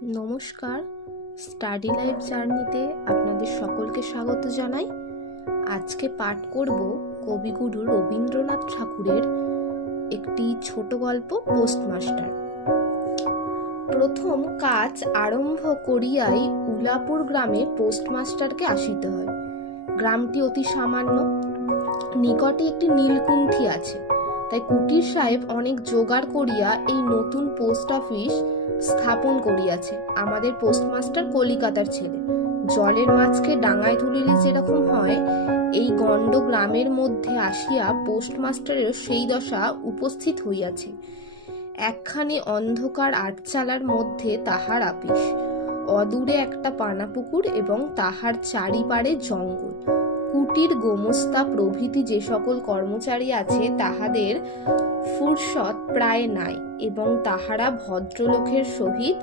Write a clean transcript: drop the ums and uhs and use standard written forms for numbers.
নমস্কার, study life জার্নিতে আপনাদের সকলকে স্বাগত জানাই। আজকে পাঠ করব কবিগুরু রবীন্দ্রনাথ ঠাকুরের একটি ছোট গল্প পোস্টমাস্টার। প্রথম কাজ আরম্ভ করিয়াই উলাপুর গ্রামে পোস্টমাস্টারকে আসিতে হয়। গ্রামটি অতি সামান্য, নিকটে একটি নীলকুণ্ঠি আছে, তাই কুটির সাহেব অনেক জোগাড় করিয়া এই নতুন পোস্ট অফিস স্থাপন করিয়াছে। আমাদের পোস্টমাস্টার কলিকাতার ছেলে। জলের মাছকে ডাঙায় তুলিলে যেরকম হয়, এই গণ্ড গ্রামের মধ্যে আসিয়া পোস্টমাস্টারেরও সেই দশা উপস্থিত হইয়াছে। একখানি অন্ধকার আটচালার মধ্যে তাহার আপিস, অদূরে একটা পানাপুকুর এবং তাহার চারিপাড়ে জঙ্গল। কুটির, গোমস্তা প্রভৃতি যে সকল কর্মচারী আছে তাহাদের ফুরসত প্রায় নাই, এবং তাহারা ভদ্রলোকের সহিত